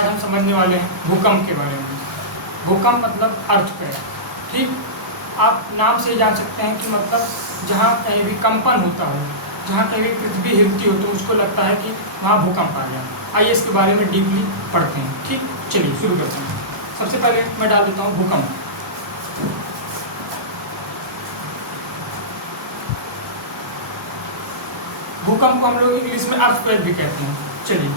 आज हम समझने वाले हैं भूकंप के बारे में। भूकंप मतलब अर्थक्वेक। ठीक, आप नाम से जान सकते हैं कि मतलब जहाँ कहीं भी कंपन होता हो, जहाँ कहीं भी पृथ्वी हिलती हो तो उसको लगता है कि वहाँ भूकंप आ गया। आइए इसके बारे में डीपली पढ़ते हैं। ठीक, चलिए शुरू करते हैं। सबसे पहले मैं डाल देता हूँ भूकंप। भूकंप को हम लोग इंग्लिश में अर्थक्वेक भी कहते हैं। चलिए,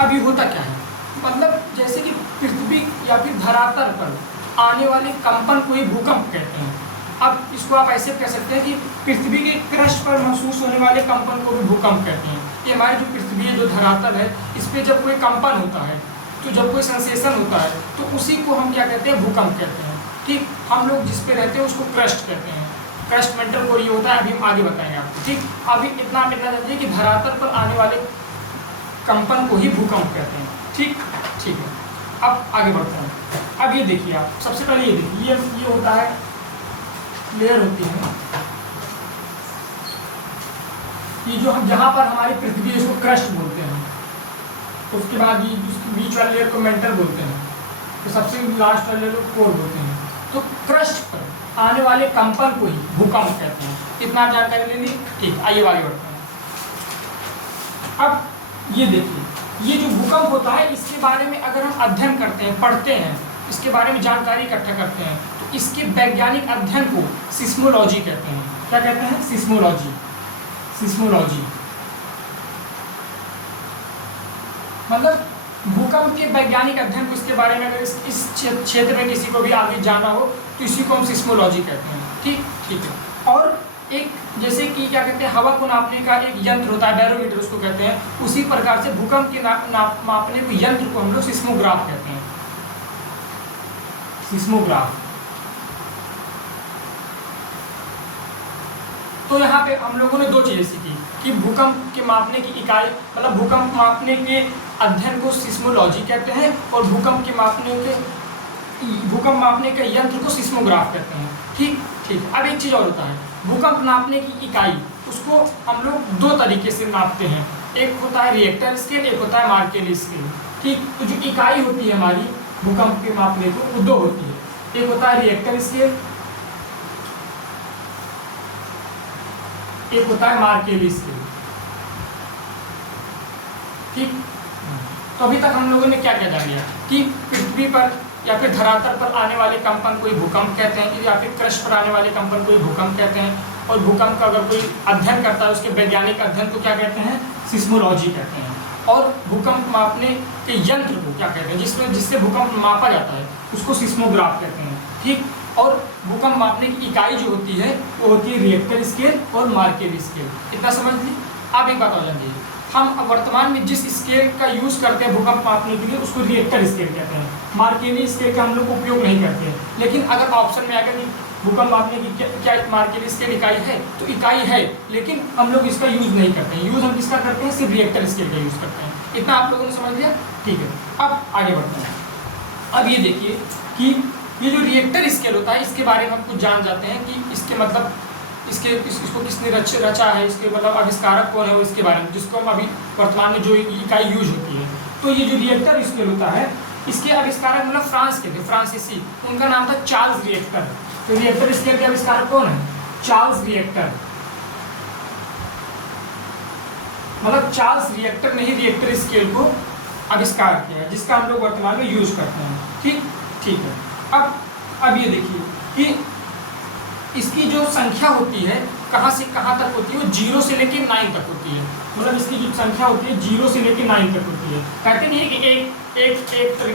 अब ये होता क्या है, मतलब जैसे कि पृथ्वी या फिर धरातल पर आने वाले कंपन को ही भूकंप कहते हैं। अब इसको आप ऐसे कह सकते हैं कि पृथ्वी के क्रस्ट पर महसूस होने वाले कंपन को भी भूकंप कहते हैं। ये हमारी जो पृथ्वी है, जो धरातल है, इस पर जब कोई कंपन होता है, तो जब कोई सेंसेशन होता है तो उसी को हम क्या कहते हैं, भूकंप कहते हैं। ठीक, हम लोग जिस पे रहते हैं उसको क्रस्ट कहते हैं। क्रस्ट मेंटल कोर ये होता है, अभी हम आगे बताएंगे आपको। ठीक, अभी इतना जानते हैं कि धरातल पर आने वाले कंपन को ही भूकंप कहते हैं। ठीक है, अब आगे बढ़ते हैं। अब ये देखिए, आप सबसे पहले ये देखिए, ये होता है लेयर होती है, ये जो हम जहाँ पर हमारी पृथ्वी है इसको क्रस्ट बोलते हैं। उसके बाद ये बीच वाले लेयर को मेंटल बोलते हैं, तो सबसे लास्ट वाले लेयर को कोर बोलते हैं। तो क्रस्ट पर आने वाले कंपन को ही भूकंप कहते हैं। इतना जानकारी ले ली। ठीक, आइए आगे बढ़ते हैं। अब ये देखिए, ये जो भूकंप होता है इसके बारे में अगर हम अध्ययन करते हैं, पढ़ते हैं, इसके बारे में जानकारी इकट्ठा करते हैं, तो इसके वैज्ञानिक अध्ययन को सिस्मोलॉजी कहते हैं। क्या कहते हैं? सिस्मोलॉजी। मतलब भूकंप के वैज्ञानिक अध्ययन को, इसके बारे में अगर इस क्षेत्र में किसी को भी आगे जाना हो तो इसी को हम सिस्मोलॉजी कहते हैं। ठीक है। और एक जैसे कि क्या कहते हैं, हवा को नापने का एक यंत्र होता है, बैरोमीटर उसको कहते हैं। उसी प्रकार से भूकंप के मापने को यंत्र को हम लोग सिस्मोग्राफ कहते हैं। सिस्मोग्राफ। तो यहाँ पे हम लोगों ने दो चीजें सीखी कि भूकंप के मापने की इकाई, मतलब भूकंप मापने के अध्ययन को सिस्मोलॉजी कहते हैं, और भूकंप मापने के यंत्र को सिस्मोग्राफ कहते हैं। ठीक। अब एक चीज और होता है, भूकंप नापने की इकाई, उसको हम लोग दो तरीके से नापते हैं। एक होता है रिएक्टर स्केल, एक होता है मार्केली स्केल। ठीक, तो जो इकाई होती है हमारी भूकंप के मापने को, वो दो होती है। एक होता है रिएक्टर स्केल, एक होता है मार्केली स्केल। ठीक, तो अभी तक हम लोगों ने क्या क्या जान लिया कि पृथ्वी पर या फिर धरातल पर आने वाले कंपन को ही भूकंप कहते हैं, या फिर क्रस्ट पर आने वाले कंपन को ही भूकंप कहते हैं। और भूकंप का अगर कोई अध्ययन करता है, उसके वैज्ञानिक अध्ययन को क्या कहते हैं? सिस्मोलॉजी कहते हैं। और भूकंप मापने के यंत्र को क्या कहते हैं, जिससे भूकंप मापा जाता है, उसको सिस्मोग्राफ कहते हैं। ठीक, और भूकंप मापने की इकाई जो होती है वो होती है रिएक्टर स्केल और मार्केली स्केल। इतना समझ ली। अब एक बात और जान लीजिए, हम वर्तमान में जिस स्केल का यूज करते हैं भूकंप मापने के लिए, उसको रिएक्टर स्केल कहते हैं। मार्केली स्केल का हम लोग उपयोग नहीं करते। लेकिन अगर ऑप्शन में आकर भूकंप मापने की क्या मार्केली स्केल इकाई है, तो इकाई है, लेकिन हम लोग इसका यूज नहीं करते हैं। यूज हम किसका करते हैं? सिर्फ रिएक्टर स्केल का यूज करते हैं। इतना आप लोगों ने समझ लिया। ठीक है, अब आगे बढ़ते हैं। अब ये देखिए कि ये जो रिएक्टर स्केल होता है, इसके बारे में हम कुछ जान जाते हैं कि इसके मतलब इसको किसने रचा है, इसके मतलब आविष्कारक कौन है, वो इसके बारे में, जिसको हम अभी वर्तमान में जो इकाई यूज होती है। तो ये जो रिएक्टर स्केल होता है, इसके आविष्कारक मतलब फ्रांस के थे, फ्रांसीसी। उनका नाम था चार्ल्स रिएक्टर। तो रिएक्टर स्केल के आविष्कारक कौन है? Charles reactor. मतलब चार्ल्स रिएक्टर ने ही रिएक्टर स्केल को आविष्कार किया, जिसका हम लोग वर्तमान में यूज करते हैं। ठीक है। अब ये देखिए कि इसकी जो संख्या होती है, कहाँ से कहाँ तक होती है, वो 0 से लेकर 9 तक होती है। मतलब इसकी जो संख्या होती है 0 से लेकर 9 तक होती है। कहते नहीं है कि एक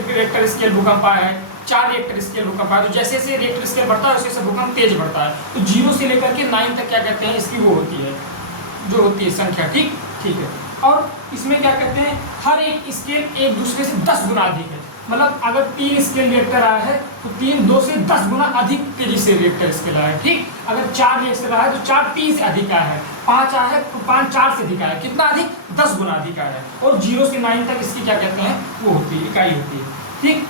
रिएक्टर स्केल भूकंप आया है, 4 रिएक्टर स्केल भूकंप आया, तो जैसे जैसे रिएक्टर स्केल बढ़ता है वैसे वैसे भूकंप तेज बढ़ता है। तो 0 से लेकर के 9 तक क्या कहते हैं, इसकी वो होती है, जो होती है संख्या। ठीक है। और इसमें क्या कहते हैं, हर एक स्केल एक दूसरे से 10 गुना अधिक है। मतलब अगर 3 स्केल रिएक्टर आया है तो 2 से 10 गुना अधिक तेजी से रिएक्टर स्केल आया है। ठीक, अगर 4 रिएक्टर आया है तो 4 3 से अधिक आया है, 5 आया है तो 5 4 से अधिक आया है। कितना अधिक? 10 गुना अधिक आया है। और 0 से 9 तक इसकी क्या कहते हैं, वो होती है, इकाई होती है। ठीक,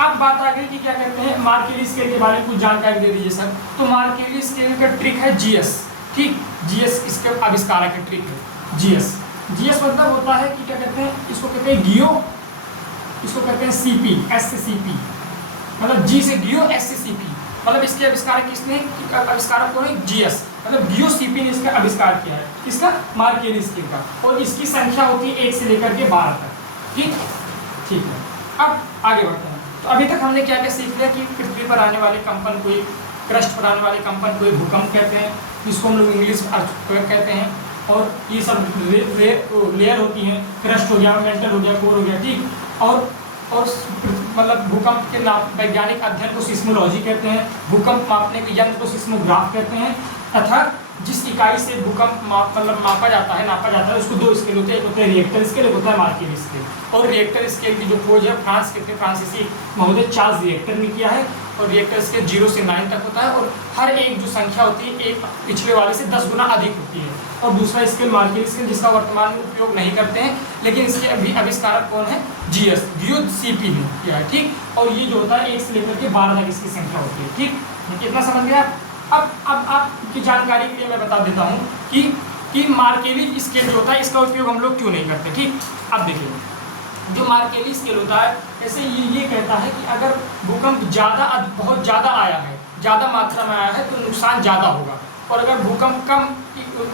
अब बात आ गई कि क्या कहते हैं, मार्केली स्केल के बारे में कुछ जानकारी दे दीजिए सर। तो मार्केली स्केल का ट्रिक है जीएस। ठीक, जीएस इसके आविष्कारक का ट्रिक है, जीएस। जीएस मतलब होता है कि क्या कहते हैं, इसको कहते हैं इसको कहते हैं सीपी, SCP, मतलब जी से गियो, S से CP, मतलब इसके आविष्कारक किसने, आविष्कारक कौन है, GS, मतलब गियो CP ने इसका आविष्कार किया है, इसका मार्केली स्केल का, और इसकी संख्या होती है 1 से लेकर के 12 तक। ठीक है। अब आगे बढ़ते हैं। तो अभी तक हमने क्या क्या सीख लिया कि पृथ्वी पर आने वाले कंपन को, क्रस्ट पर आने वाले कंपन को भूकंप कहते हैं, जिसको हम लोग इंग्लिश अर्थक्वेक कहते हैं, और ये सब लेयर होती हैं, क्रस्ट हो गया, मेंटल हो गया, कोर हो गया, ठीक। और मतलब भूकंप के वैज्ञानिक अध्ययन को सिस्मोलॉजी कहते हैं, भूकंप मापने के यंत्र को सिस्मोग्राफ कहते हैं, तथा जिस इकाई से भूकंप नापा जाता है उसको 2 स्केल होते हैं, एक होता है रिएक्टर स्केल, एक होता है मार्केली स्केल। और रिएक्टर स्केल की जो खोज है फ्रांस के फ्रांसीसी महोदय चार्ल्स रिएक्टर ने किया है, और रिएक्टर स्केल 0 से 9 तक होता है, और हर एक जो संख्या होती है एक पिछले वाले से 10 गुना अधिक होती है। और दूसरा स्केल मार्केली स्केल, जिसका वर्तमान में उपयोग नहीं करते हैं, लेकिन इसके अभी आविष्कारक कौन है, GS, गियो CP ने किया है, ठीक। और ये जो होता है 1 से लेकर के 12 तक इसकी संख्या होती है, ठीक। कितना समझ गया? अब आपकी जानकारी के लिए मैं बता देता हूँ कि मार्केली स्केल जो होता है इसका उपयोग हम लोग क्यों नहीं करते, ठीक। अब देखिए, जो मार्केली स्केल होता है, ऐसे ये कहता है कि अगर भूकंप बहुत ज़्यादा आया है, ज़्यादा मात्रा में आया है तो नुकसान ज़्यादा होगा, और अगर भूकंप कम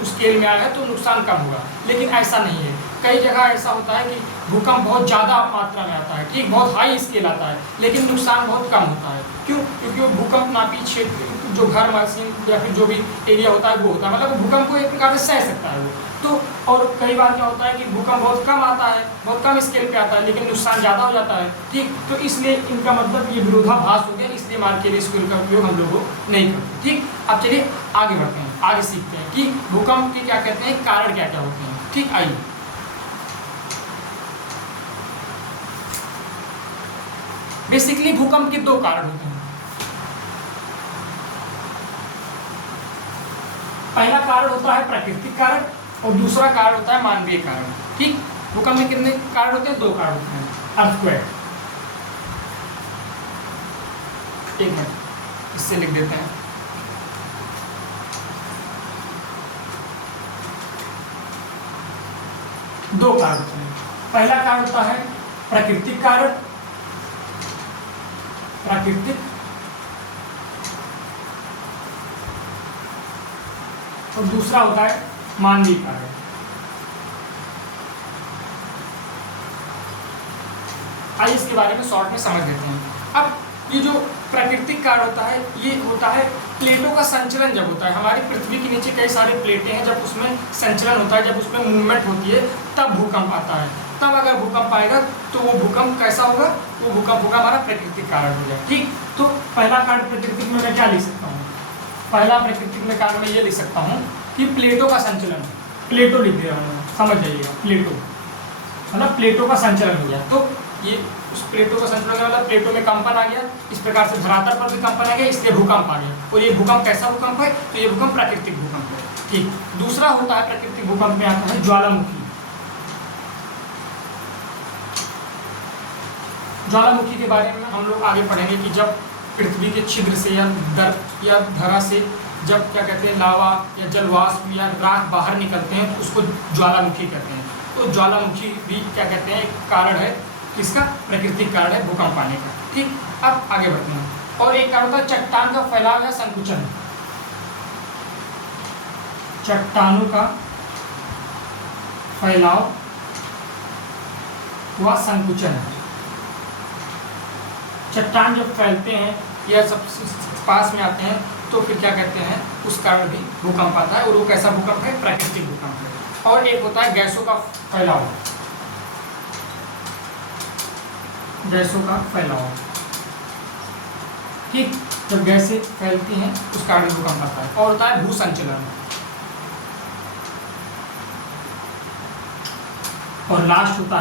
स्केल में आया है तो नुकसान कम होगा। लेकिन ऐसा नहीं है, कई जगह ऐसा होता है कि भूकंप बहुत ज़्यादा मात्रा में आता है, ठीक, बहुत हाई स्केल आता है, लेकिन नुकसान बहुत कम होता है। क्यों? क्योंकि वो भूकंप नापी क्षेत्र, जो घर मशीन या फिर जो भी एरिया होता है वो होता है, मतलब भूकंप को एक प्रकार से सह सकता है वो। तो और कई बार क्या होता है कि भूकंप बहुत कम आता है, बहुत कम स्केल पे आता है, लेकिन नुकसान ज़्यादा हो जाता है, ठीक। तो इसलिए इनका मतलब ये विरोधाभास हो गया, इसलिए मार्केली स्केल का उपयोग हम लोग नहीं करते, ठीक। अब चलिए आगे बढ़ते हैं, आगे सीखते हैं कि भूकंप के क्या कहते हैं, कारण क्या क्या होते हैं, ठीक। आइए, बेसिकली भूकंप के 2 कारण होते हैं। पहला कारण होता है प्राकृतिक कारण, और दूसरा कारण होता है मानवीय कारण, ठीक। भूकंप में कितने कारण होते हैं? 2 कारण होते हैं। अर्थक्वेक, एक मिनट इससे लिख देते हैं, दो कारण होते हैं। पहला कारण होता है प्राकृतिक कारण, और दूसरा होता है मानवीय कारण। आइए इसके बारे में शॉर्ट में समझ लेते हैं। अब ये जो प्राकृतिक कारण होता है, ये होता है प्लेटों का संचलन जब होता है। हमारी पृथ्वी के नीचे कई सारे प्लेटें हैं, जब उसमें संचलन होता है, जब उसमें मूवमेंट होती है, तब भूकंप आता है। तब अगर भूकंप आएगा तो वो भूकंप कैसा होगा? वो भूकंप होगा हमारा प्राकृतिक कारण हो जाए, ठीक। तो पहला कारण प्राकृतिक में मैं क्या लिख सकता हूँ? पहला प्राकृतिक में कारण मैं ये लिख सकता हूँ कि प्लेटों का संचलन, प्लेटो लिख दे रहा हूँ, समझ जाइएगा, प्लेटो मतलब प्लेटों का संचलन हो गया। तो ये उस प्लेटों का संचलन का मतलब प्लेटों में कंपन आ गया, इस प्रकार से धरातल पर भी कंपन आ गया, इसलिए भूकंप आ गया। और ये भूकंप कैसा भूकंप है? तो ये भूकंप प्राकृतिक भूकंप है, ठीक। दूसरा होता है प्राकृतिक भूकंप में आता है ज्वालामुखी। ज्वालामुखी के बारे में हम लोग आगे पढ़ेंगे कि जब पृथ्वी के छिद्र से या धरा से जब क्या कहते हैं लावा या जलवाष्प या राख बाहर निकलते हैं तो उसको ज्वालामुखी कहते हैं। तो ज्वालामुखी भी क्या कहते हैं, एक कारण है, किसका? प्राकृतिक कारण है भूकंप आने का, ठीक। अब आगे बढ़ते हैं। और एक कारण होता है चट्टान का फैलाव या संकुचन। चट्टानों का फैलाव व संकुचन। चट्टान जब फैलते हैं या सब पास में आते हैं तो फिर क्या कहते हैं, उस कारण भी भूकंप आता है। और वो कैसा भूकंप है? प्राकृतिक भूकंप है। और एक होता है गैसों का फैलाव, गैसों का फैलाव, ठीक। जब गैसें फैलती हैं उस कारण भूकंप आता है। और होता है भूसंचलन। और लास्ट होता है